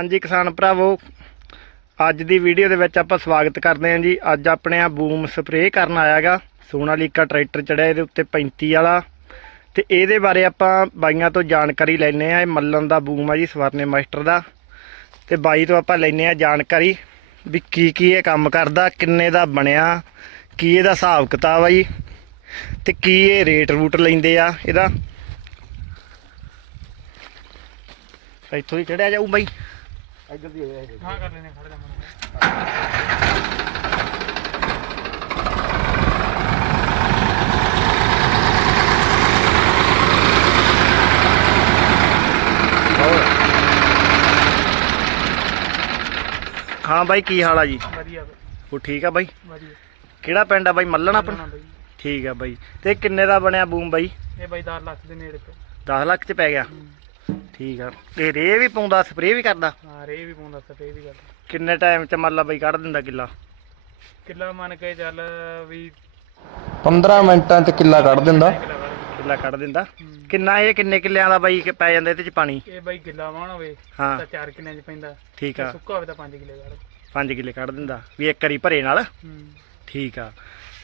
ਹਾਂਜੀ ਕਿਸਾਨ ਭਰਾਵੋ, ਅੱਜ ਦੀ ਵੀਡੀਓ ਦੇ ਵਿੱਚ ਆਪਾਂ ਸਵਾਗਤ ਕਰਦੇ ਹਾਂ ਜੀ। ਅੱਜ ਆਪਣੇ ਆ ਬੂਮ ਸਪਰੇਅ ਕਰਨ ਆਇਆਗਾ ਸੋਨਾਲੀਕਾ ਟਰੈਕਟਰ ਚੜਿਆ ਇਹਦੇ ਉੱਤੇ 35 ਵਾਲਾ। ਤੇ ਇਹਦੇ ਬਾਰੇ ਆਪਾਂ ਬਾਈਆਂ ਤੋਂ ਜਾਣਕਾਰੀ ਲੈਣੇ ਆ ਇਹ ਮੱਲਣ ਦਾ ਬੂਮ ਆ ਜੀ, ਸਵਰਨੇ ਮਾਸਟਰ ਦਾ। ਤੇ ਬਾਈ ਤੋਂ ਆਪਾਂ ਲੈਣੇ ਆ ਜਾਣਕਾਰੀ ਵੀ ਕੀ ਕੀ ਇਹ ਕੰਮ ਕਰਦਾ, ਕਿੰਨੇ ਦਾ ਬਣਿਆ, ਕੀ ਇਹਦਾ ਹਿਸਾਬ ਕਿਤਾਬ ਆ ਜੀ, ਤੇ ਕੀ ਇਹ ਰੇਟ ਰੂਟ ਲੈਂਦੇ ਆ ਇਹਦਾ। ਇੱਥੋਂ ਹੀ ਚੜਿਆ ਜਾਊ ਬਾਈ। ਇੱਧਰ ਦੀ ਹੋਇਆ ਹਾਂ ਕਰ ਲੈਨੇ ਖੜ ਜਾ ਮੈਨੂੰ ਹਾਂ ਬਾਈ ਕੀ ਹਾਲ ਆ ਜੀ? ਵਧੀਆ ਬਈ, ਉਹ ਠੀਕ ਆ ਬਾਈ? ਵਧੀਆ। ਕਿਹੜਾ ਪਿੰਡ ਆ ਬਾਈ? ਮੱਲਣ ਆਪਣਾ? ਬਈ। ਠੀਕ ਆ ਬਾਈ। ਤੇ ਕਿੰਨੇ ਦਾ ਬਣਿਆ ਬੂਮ ਬਾਈ? ਇਹ ਬਾਈ 10 ਲੱਖ ਦੇ ਨੇੜੇ ਤੇ। 10 ਲੱਖ ਚ ਪੈ ਗਿਆ। ਠੀਕ ਆ। ਤੇ ਰੇ ਵੀ ਪਾਉਂਦਾ ਸਪਰੇਅ ਵੀ ਕਰਦਾ? ਹਾਂ ਰੇ ਵੀ ਪਾਉਂਦਾ ਸਪੇ ਦੀ ਗੱਲ ਕਿੰਨੇ ਟਾਈਮ ਚ ਮੰਨ ਲਾ ਬਾਈ ਕੱਢ ਦਿੰਦਾ ਕਿੱਲਾ? ਕਿੱਲਾ ਮੰਨ ਕੇ ਚੱਲ ਵੀ 15 ਮਿੰਟਾਂ 'ਚ ਕਿੱਲਾ ਕੱਢ ਦਿੰਦਾ। ਕਿੱਲਾ ਕੱਢ ਦਿੰਦਾ। ਕਿੰਨਾ ਇਹ ਕਿੰਨੇ ਕਿੱਲਿਆਂ ਦਾ ਬਾਈ ਪੈ ਜਾਂਦਾ ਇਹਦੇ ਚ ਪਾਣੀ? ਇਹ ਬਾਈ ਕਿੱਲਾ ਵਾਣ ਹੋਵੇ ਹਾਂ। ਤਾਂ 4 ਕਿੱਲਿਆਂ 'ਚ ਪੈਂਦਾ। ਠੀਕ ਆ। ਸੁੱਕਾ ਹੋਵੇ ਤਾਂ 5 ਕਿੱਲੇ ਕਰ 5 ਕਿੱਲੇ ਕੱਢ ਦਿੰਦਾ ਵੀ ਇੱਕ ਵਾਰੀ ਭਰੇ ਨਾਲ। ਹੂੰ। ਠੀਕ ਆ।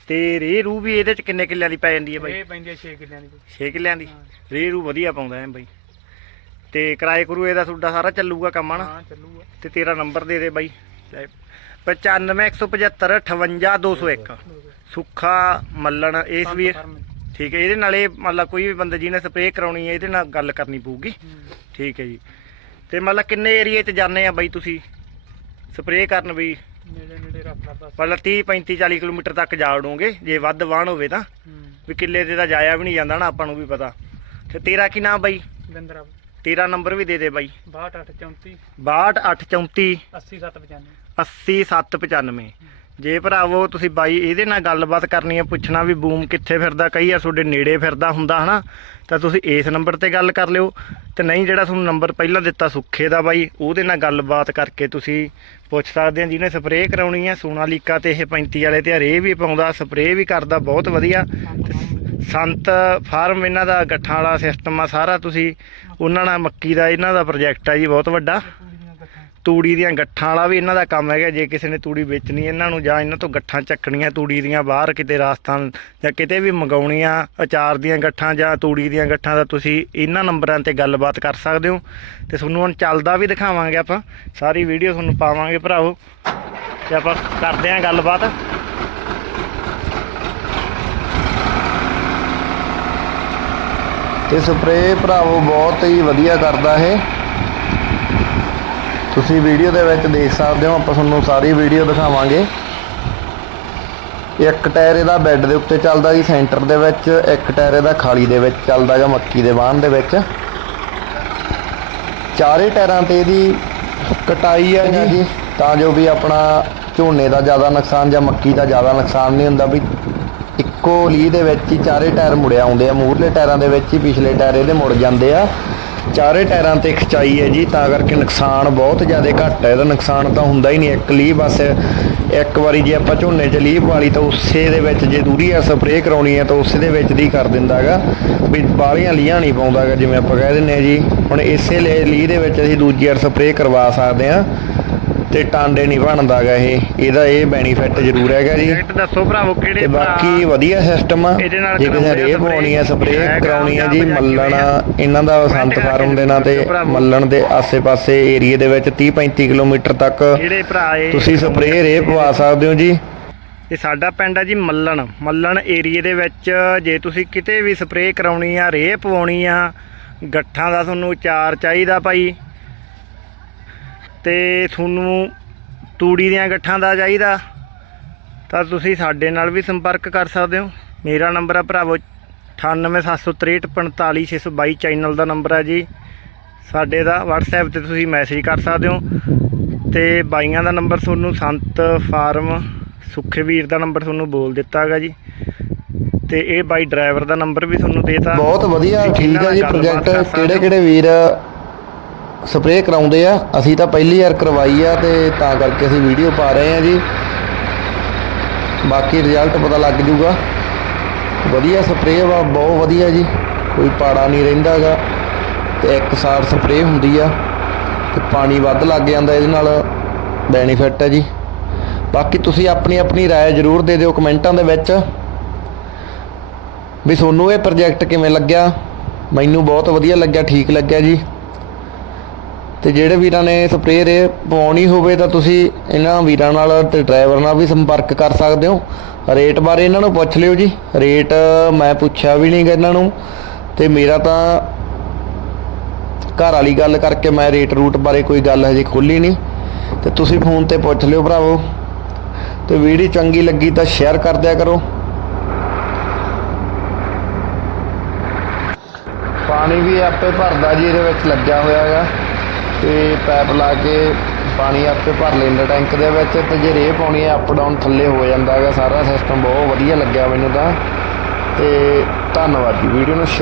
ਤੇ ਰੇ ਰੂ ਵੀ ਇਹਦੇ ਚ ਕਿੰਨੇ ਕਿੱਲਿਆਂ ਦੀ ਪੈ ਜਾਂਦੀ ਹੈ ਬਾਈ? ਇਹ ਪੈਂਦੀ 6 ਕਿੱਲਿਆਂ ਦੀ। 6 ਕਿੱਲਿਆਂ ਦੀ। ਰੇ ਰੂ ਵਧੀਆ ਪਾਉਂਦਾ ਐ ਬਾਈ। ਤੇ ਕਿਰਾਏ ਕਰੂ ਇਹਦਾ ਤੁਹਾਡਾ ਸਾਰਾ ਚੱਲੂਗਾ ਕੰਮ ਹਨਾ? ਹਾਂ ਚੱਲੂਗਾ। ਤੇ ਤੇਰਾ ਨੰਬਰ ਦੇ ਦੇ ਬਾਈ। 95175 58201 ਸੁੱਖਾ ਮੱਲਣ ਇਸ ਵੀ ਠੀਕ ਹੈ ਇਹਦੇ ਨਾਲ ਇਹ ਮੰਨ ਲਾ ਕੋਈ ਵੀ ਬੰਦੇ ਜਿਹਨੇ ਸਪਰੇਅ ਕਰਾਉਣੀ ਹੈ ਇਹਦੇ ਨਾਲ ਗੱਲ ਕਰਨੀ ਪਊਗੀ। ਠੀਕ ਹੈ ਜੀ। ਤੇ ਮੰਨ ਲਾ ਕਿੰਨੇ ਏਰੀਏ 'ਚ ਜਾਂਦੇ ਆ ਬਾਈ ਤੁਸੀਂ? ਸਪਰੇਅ ਕਰਨ ਵੀ? ਨੇੜੇ ਨੇੜੇ ਰੱਖ ਲਾ ਬਸ। ਮੰਨ ਲਾ 30 35 40 ਕਿਲੋਮੀਟਰ ਤੱਕ ਜਾ ਉਡੋਗੇ। ਜੇ ਵੱਧ ਵਾਹਣ ਹੋਵੇ ਤਾਂ। ਵੀ ਕਿੱਲੇ ਤੇ ਤਾਂ ਜਾਇਆ ਵੀ ਨਹੀਂ ਜਾਂਦਾ ਨਾ ਆਪਾਂ ਨੂੰ ਵੀ ਪਤਾ। ਤੇ ਤੇਰਾ ਕੀ ਨਾਮ ਬਾਈ? ਬਿੰਦਰਾ ਤੇਰਾ ਨੰਬਰ ਵੀ ਦੇ ਦੇ ਬਾਈ। 6234 62834 80795 80795 ਜੇ ਭਰਾਵੋ ਤੁਸੀਂ ਬਾਈ ਇਹਦੇ ਨਾਲ ਗੱਲਬਾਤ ਕਰਨੀ ਹੈ ਪੁੱਛਣਾ ਵੀ ਬੂਮ ਕਿੱਥੇ ਫਿਰਦਾ ਕਈ ਆ ਤੁਹਾਡੇ ਨੇੜੇ ਫਿਰਦਾ ਹੁੰਦਾ ਹਨਾ? ਤਾਂ ਤੁਸੀਂ ਇਸ ਨੰਬਰ ਤੇ ਗੱਲ ਕਰ ਲਿਓ। ਤੇ ਨਹੀਂ ਜਿਹੜਾ ਤੁਹਾਨੂੰ ਨੰਬਰ ਪਹਿਲਾਂ ਦਿੱਤਾ ਸੁੱਖੇ ਦਾ ਬਾਈ ਉਹਦੇ ਨਾਲ ਗੱਲਬਾਤ ਕਰਕੇ ਤੁਸੀਂ ਪੁੱਛ ਸਕਦੇ ਆ। ਜਿਹਨੇ ਸਪਰੇਅ ਕਰਾਉਣੀ ਹੈ ਸੋਨਾਲੀਕਾ ਤੇ ਇਹ 35 ਵਾਲੇ ਤੇ ਰੇ ਵੀ ਪਾਉਂਦਾ ਸਪਰੇਅ ਵੀ ਕਰਦਾ ਬਹੁਤ ਵਧੀਆ। ਸੰਤ ਫਾਰਮ ਇਹਨਾਂ ਦਾ, ਗੱਠਾਂ ਵਾਲਾ ਸਿਸਟਮ ਆ, ਸਾਰਾ ਤੁਸੀਂ ਉਹਨਾਂ ਨਾਲ ਮੱਕੀ ਦਾ ਇਹਨਾਂ ਦਾ ਪ੍ਰੋਜੈਕਟ ਆ ਜੀ, ਬਹੁਤ ਵੱਡਾ। ਤੂੜੀ ਦੀਆਂ ਗੱਠਾਂ ਵਾਲਾ ਵੀ ਇਹਨਾਂ ਦਾ ਕੰਮ ਹੈਗਾ, ਜੇ ਕਿਸੇ ਨੇ ਤੂੜੀ ਵੇਚਣੀ ਇਹਨਾਂ ਨੂੰ ਜਾਂ ਇਹਨਾਂ ਤੋਂ ਗੱਠਾਂ ਚੱਕਣੀਆਂ, ਤੂੜੀ ਦੀਆਂ ਬਾਹਰ ਕਿਤੇ ਰਾਜਸਥਾਨ ਜਾਂ ਕਿਤੇ ਵੀ ਮੰਗਾਉਣੀਆਂ, ਅਚਾਰ ਦੀਆਂ ਗੱਠਾਂ ਜਾਂ ਤੂੜੀ ਦੀਆਂ ਗੱਠਾਂ ਦਾ ਤੁਸੀਂ ਇਹਨਾਂ ਨੰਬਰਾਂ ਤੇ ਗੱਲਬਾਤ ਕਰ ਸਕਦੇ ਹੋ। ਤੇ ਤੁਹਾਨੂੰ ਹੁਣ ਚੱਲਦਾ ਵੀ ਦਿਖਾਵਾਂਗੇ ਆਪਾਂ, ਸਾਰੀ ਵੀਡੀਓ ਤੁਹਾਨੂੰ ਪਾਵਾਂਗੇ ਭਰਾਓ ਤੇ ਆਪਾਂ ਕਰਦੇ ਆਂ ਗੱਲਬਾਤ। ਤੇ ਸਪਰੇਅ ਭਰਾਵੋ ਬਹੁਤ ਹੀ ਵਧੀਆ ਕਰਦਾ ਇਹ। ਤੁਸੀਂ ਵੀਡੀਓ ਦੇ ਵਿੱਚ ਦੇਖ ਸਕਦੇ ਹੋ, ਆਪਾਂ ਤੁਹਾਨੂੰ ਸਾਰੀ ਵੀਡੀਓ ਦਿਖਾਵਾਂਗੇ। ਇੱਕ ਟਾਇਰ ਇਹਦਾ ਬੈੱਡ ਦੇ ਉੱਤੇ ਚੱਲਦਾ ਜੀ ਸੈਂਟਰ ਦੇ ਵਿੱਚ, ਇੱਕ ਟਾਇਰ ਇਹਦਾ ਖਾਲੀ ਦੇ ਵਿੱਚ ਚੱਲਦਾ ਜਾਂ ਮੱਕੀ ਦੇ ਵਾਹਣ ਦੇ ਵਿੱਚ। ਚਾਰੇ ਟਾਇਰਾਂ ਤੇ ਇਹਦੀ ਕਟਾਈ ਆ ਜੀ, ਤਾਂ ਜੋ ਵੀ ਆਪਣਾ ਝੋਨੇ ਦਾ ਜ਼ਿਆਦਾ ਨੁਕਸਾਨ ਜਾਂ ਮੱਕੀ ਦਾ ਜ਼ਿਆਦਾ ਨੁਕਸਾਨ ਨਹੀਂ ਹੁੰਦਾ ਵੀ ਇੱਕੋ ਲੀ ਦੇ ਵਿੱਚ ਹੀ ਚਾਰੇ ਟਾਇਰ ਮੁੜਿਆ ਆਉਂਦੇ ਆ। ਮੂਹਰਲੇ ਟਾਇਰਾਂ ਦੇ ਵਿੱਚ ਹੀ ਪਿਛਲੇ ਟਾਇਰ ਇਹਦੇ ਮੁੜ ਜਾਂਦੇ ਆ। ਚਾਰੇ ਟਾਇਰਾਂ ਤੇ ਖਿਚਾਈ ਹੈ ਜੀ, ਤਾਂ ਕਰਕੇ ਨੁਕਸਾਨ ਬਹੁਤ ਜ਼ਿਆਦਾ ਘੱਟ ਹੈ। ਇਹਦਾ ਨੁਕਸਾਨ ਤਾਂ ਹੁੰਦਾ ਹੀ ਨਹੀਂ। ਇੱਕ ਲੀ ਬਸ ਇੱਕ ਵਾਰੀ ਜੇ ਆਪਾਂ ਝੋਨੇ 'ਚ ਲੀਹ ਵਾਲੀ ਤਾਂ ਉਸੇ ਦੇ ਵਿੱਚ ਜੇ ਦੂਰੀ ਆ ਸਪਰੇਅ ਕਰਾਉਣੀ ਹੈ ਤਾਂ ਉਸੇ ਦੇ ਵਿੱਚ ਦੀ ਕਰ ਦਿੰਦਾ ਹੈਗਾ ਵੀ ਬਾਹਲੀਆਂ ਲੀਹਾਂ ਨਹੀਂ ਪਾਉਂਦਾ ਹੈਗਾ ਜਿਵੇਂ ਆਪਾਂ ਕਹਿ ਦਿੰਨੇ ਆ ਜੀ। ਹੁਣ ਇਸੇ ਲਈ ਲੀਹ ਦੇ ਵਿੱਚ ਅਸੀਂ ਦੂਜੀ ਵਾਰ ਸਪਰੇਅ ਕਰਵਾ ਸਕਦੇ ਆ ਤੇ ਟਾਂਡੇ ਨਹੀਂ ਬਣਦਾ ਹੈਗਾ ਇਹ। ਇਹਦਾ ਇਹ ਬੈਨੀਫਿਟ ਜ਼ਰੂਰ ਹੈਗਾ ਜੀ। ਰੇਟ ਦੱਸੋ ਭਰਾਵੋ ਕਿਹੜੇ ਤੇ ਬਾਕੀ ਵਧੀਆ ਸਿਸਟਮ ਆ। ਇਹਦੇ ਨਾਲ ਜੇ ਕਿਸੇ ਆ ਰੇ ਪਾਉਣੀ ਸਪਰੇਅ ਕਰਾਉਣੀ ਹੈ ਜੀ ਮੱਲਣ ਆ? ਇਹਨਾਂ ਦਾ ਸੰਤ ਫਾਰਮ ਦੇ ਨਾਂ ਤੇ। ਮੱਲਣ ਦੇ ਆਸੇ-ਪਾਸੇ ਏਰੀਏ ਦੇ ਵਿੱਚ 30-35 ਕਿਲੋਮੀਟਰ ਤੱਕ ਜਿਹੜੇ ਭਰਾ ਇਹ? ਤੁਸੀਂ ਸਪਰੇਅ ਰੇ ਪਵਾ ਸਕਦੇ ਹੋ ਜੀ। ਇਹ ਸਾਡਾ ਪਿੰਡ ਹੈ ਜੀ ਮੱਲਣ। ਮੱਲਣ ਏਰੀਏ ਦੇ ਵਿੱਚ ਜੇ ਤੁਸੀਂ ਕਿਤੇ ਵੀ ਸਪਰੇਅ ਕਰਾਉਣੀ ਆ ਰੇਹ ਪਵਾਉਣੀ ਆ ਗੱਠਾਂ ਦਾ ਤੁਹਾਨੂੰ ਚਾਰ ਚਾਹੀਦਾ ਭਾਈ। ਤੇ ਤੁਹਾਨੂੰ ਤੂੜੀ ਦੀਆਂ ਗੱਠਾਂ ਦਾ ਚਾਹੀਦਾ। ਤਾਂ ਤੁਸੀਂ ਸਾਡੇ ਨਾਲ ਵੀ ਸੰਪਰਕ ਕਰ ਸਕਦੇ ਹੋ। ਮੇਰਾ ਨੰਬਰ ਹੈ ਭਰਾਵੋ 9876345622 ਚੈਨਲ ਦਾ ਨੰਬਰ ਹੈ ਜੀ। ਸਾਡੇ ਦਾ WhatsApp ਤੇ ਤੁਸੀਂ ਮੈਸੇਜ ਕਰ ਸਕਦੇ ਹੋ। ਤੇ ਬਾਈਆਂ ਦਾ ਨੰਬਰ ਤੁਹਾਨੂੰ ਸੰਤ ਫਾਰਮ ਸੁਖਵੀਰ ਦਾ ਨੰਬਰ ਤੁਹਾਨੂੰ ਬੋਲ ਦਿੱਤਾ ਹੈਗਾ ਜੀ। ਤੇ ਇਹ ਬਾਈ ਡਰਾਈਵਰ ਦਾ ਨੰਬਰ ਵੀ ਤੁਹਾਨੂੰ ਦੇਤਾ ਬਹੁਤ ਵਧੀਆ। ਠੀਕ ਹੈ ਜੀ ਪ੍ਰੋਜੈਕਟ ਹੋ। ਕਿਹੜੇ-ਕਿਹੜੇ ਵੀਰ ਸਪਰੇਅ ਕਰਾਉਂਦੇ ਆ ਅਸੀਂ ਤਾਂ ਪਹਿਲੀ ਵਾਰ ਕਰਵਾਈ ਆ ਤੇ ਤਾਂ ਕਰਕੇ ਅਸੀਂ ਵੀਡੀਓ ਪਾ ਰਹੇ ਆ ਜੀ ਬਾਕੀ ਰਿਜ਼ਲਟ ਪਤਾ ਲੱਗ ਜੂਗਾ ਵਧੀਆ ਸਪਰੇਅ ਵਾ ਬਹੁਤ ਵਧੀਆ ਜੀ ਕੋਈ ਪਾੜਾ ਨਹੀਂ ਰਹਿੰਦਾਗਾ ਤੇ ਇੱਕ ਸਾਰ ਸਪਰੇਅ ਹੁੰਦੀ ਆ ਤੇ ਪਾਣੀ ਵੱਧ ਲੱਗ ਜਾਂਦਾ ਇਹਦੇ ਨਾਲ ਬੈਨੀਫਿਟ ਹੈ ਜੀ ਬਾਕੀ ਤੁਸੀਂ ਆਪਣੀ ਆਪਣੀ رائے ਜ਼ਰੂਰ ਦੇ ਦਿਓ ਕਮੈਂਟਾਂ ਦੇ ਵਿੱਚ ਵੀ ਤੁਹਾਨੂੰ ਇਹ ਪ੍ਰੋਜੈਕਟ ਕਿਵੇਂ ਲੱਗਿਆ ਮੈਨੂੰ ਬਹੁਤ ਵਧੀਆ ਲੱਗਿਆ ਠੀਕ ਲੱਗਿਆ ਜੀ ਤੇ ਜਿਹੜੇ ਵੀਰਾਂ ਨੇ ਸਪਰੇਅ ਰੇ ਪਵਾਉਣੀ ਹੋਵੇ ਤਾਂ ਤੁਸੀਂ ਇਹਨਾਂ ਵੀਰਾਂ ਨਾਲ ਤੇ ਡਰਾਈਵਰ ਨਾਲ ਵੀ ਸੰਪਰਕ ਕਰ ਸਕਦੇ ਹੋ। ਰੇਟ ਬਾਰੇ ਇਹਨਾਂ ਨੂੰ ਪੁੱਛ ਲਿਓ ਜੀ। ਰੇਟ ਮੈਂ ਪੁੱਛਿਆ ਵੀ ਨਹੀਂ ਇਹਨਾਂ ਨੂੰ ਤੇ ਮੇਰਾ ਤਾਂ ਘਰ ਵਾਲੀ ਗੱਲ ਕਰਕੇ ਮੈਂ ਰੇਟ ਰੂਟ ਬਾਰੇ ਕੋਈ ਗੱਲ ਹਜੇ ਖੋਲੀ ਨਹੀਂ। ਤੇ ਤੁਸੀਂ ਫੋਨ ਤੇ ਪੁੱਛ ਲਿਓ ਭਰਾਵੋ। ਤੇ ਵੀਡੀਓ ਚੰਗੀ ਲੱਗੀ ਤਾਂ ਸ਼ੇਅਰ ਕਰ ਦਿਆ ਕਰੋ। ਪਾਣੀ ਵੀ ਆਪੇ ਭਰਦਾ ਜੀ, ਇਹਦੇ ਵਿੱਚ ਲੱਗਿਆ ਹੋਇਆ ਹੈਗਾ। ਤੇ ਪੈਪ ਲਾ ਕੇ ਪਾਣੀ ਆਪੇ ਭਰ ਲੈਂਦਾ ਟੈਂਕ ਦੇ ਵਿੱਚ ਤੇ ਜੇ ਰੇਹ ਪਾਉਣੀ ਹੈ ਅਪ ਡਾਊਨ ਥੱਲੇ ਹੋ ਜਾਂਦਾ ਹੈਗਾ, ਸਾਰਾ ਸਿਸਟਮ ਬਹੁਤ ਵਧੀਆ ਲੱਗਿਆ ਮੈਨੂੰ ਤਾਂ। ਤੇ ਧੰਨਵਾਦ ਜੀ ਵੀਡੀਓ ਨੂੰ share